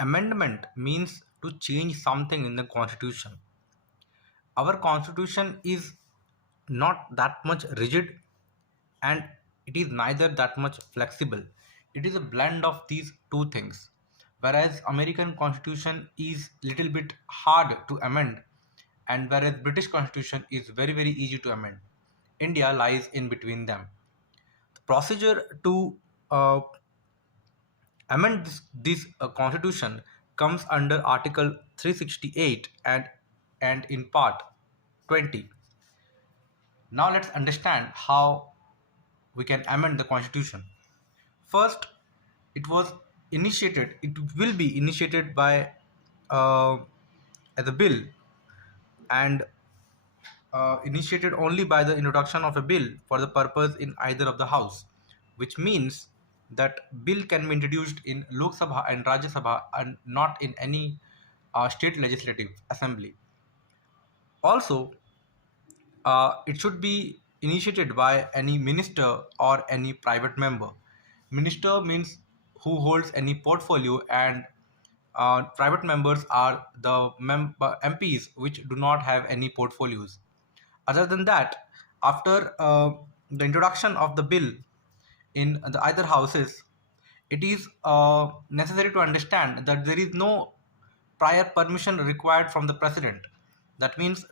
Amendment means to change something in the constitution. Our constitution is not that much rigid, and it is neither that much flexible. It is a blend of these two things. Whereas American constitution is little bit hard to amend, and whereas British constitution is very easy to amend. India lies in between them. The procedure to uh, amend this constitution comes under Article 368 and in Part 20. Now let's understand how we can amend the constitution. First, it was initiated. It will be initiated by as a bill, and initiated only by the introduction of a bill for the purpose in either of the house, which means that bill can be introduced in Lok Sabha and Rajya Sabha and not in any state legislative assembly. Also, it should be initiated by any minister or any private member. Minister means who holds any portfolio, and private members are the MPs which do not have any portfolios. Other than that, after the introduction of the bill in the either houses, it is necessary to understand that there is no prior permission required from the president. That means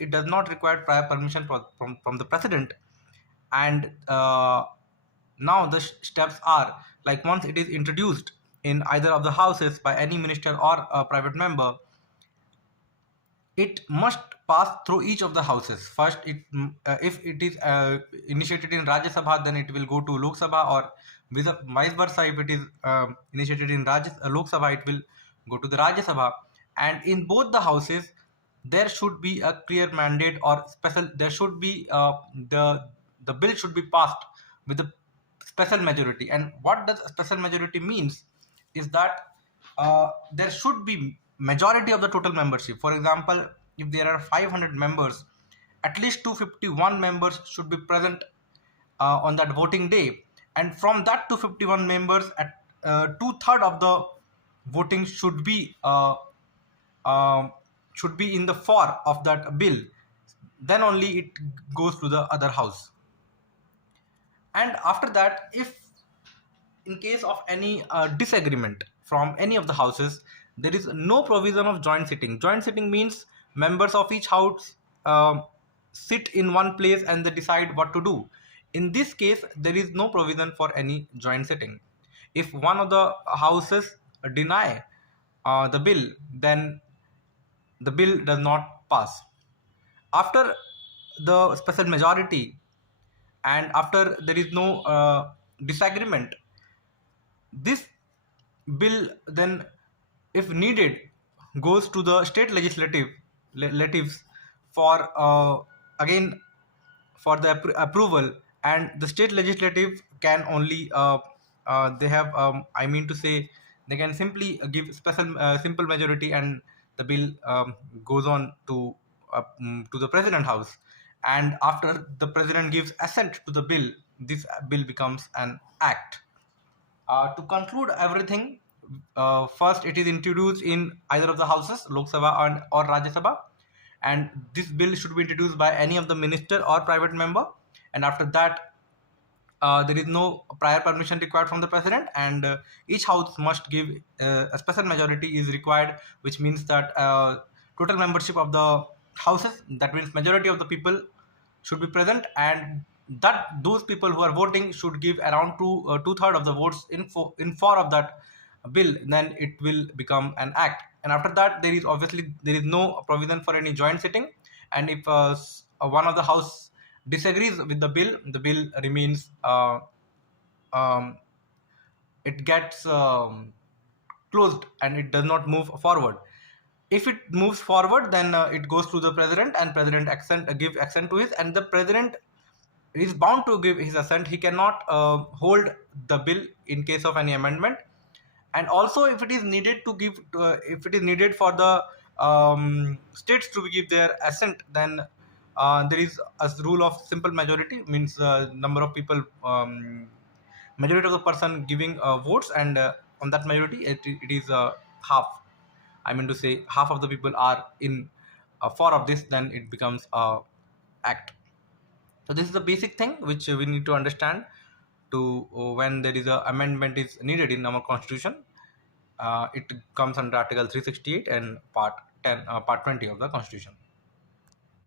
it does not require prior permission from the president. And now the steps are like, once it is introduced in either of the houses by any minister or a private member, it must pass through each of the houses. First, if it is initiated in Rajya Sabha, then it will go to Lok Sabha, or vice versa. If it is initiated in Lok Sabha, it will go to the Rajya Sabha. And in both the houses, there should be a clear mandate or special. There should be the bill should be passed with a special majority. And what does special majority means is that there should be majority of the total membership. For example, if there are 500 members, at least 251 members should be present on that voting day, and from that 251 members, at two-third of the voting should be in the for of that bill. Then only it goes to the other house. And after that, if in case of any disagreement from any of the houses, there is no provision of joint sitting. Joint sitting means members of each house sit in one place and they decide what to do. In this case, there is no provision for any joint sitting. If one of the houses deny the bill, then the bill does not pass. After the special majority, and after there is no disagreement, this bill then, if needed, goes to the state legislatives for again for the approval. And the state legislative can only they have I mean to say, they can simply give simple majority, and the bill goes on to the president house. And after the president gives assent to the bill, this bill becomes an act. To conclude everything, first it is introduced in either of the houses, Lok Sabha or Rajya Sabha, and this bill should be introduced by any of the minister or private member. And after that, there is no prior permission required from the president, and each house must give a special majority is required, which means that total membership of the houses, that means majority of the people should be present, and that those people who are voting should give around two-third of the votes in favor of that bill. Then it will become an act. And after that, there is no provision for any joint sitting. And if one of the house disagrees with the bill remains it gets closed, and it does not move forward. If it moves forward, then it goes to the president, and president give assent to his, and the president is bound to give his assent. He cannot hold the bill in case of any amendment. And also, if it is needed if it is needed for the states to give their assent, then there is a rule of simple majority, means number of people, majority of the person giving votes, and on that majority it is half, I mean to say half of the people are in for of this, then it becomes a act. So this is the basic thing which we need to understand to when there is a amendment is needed in our constitution. It comes under article 368 and part 10 part 20 of the constitution.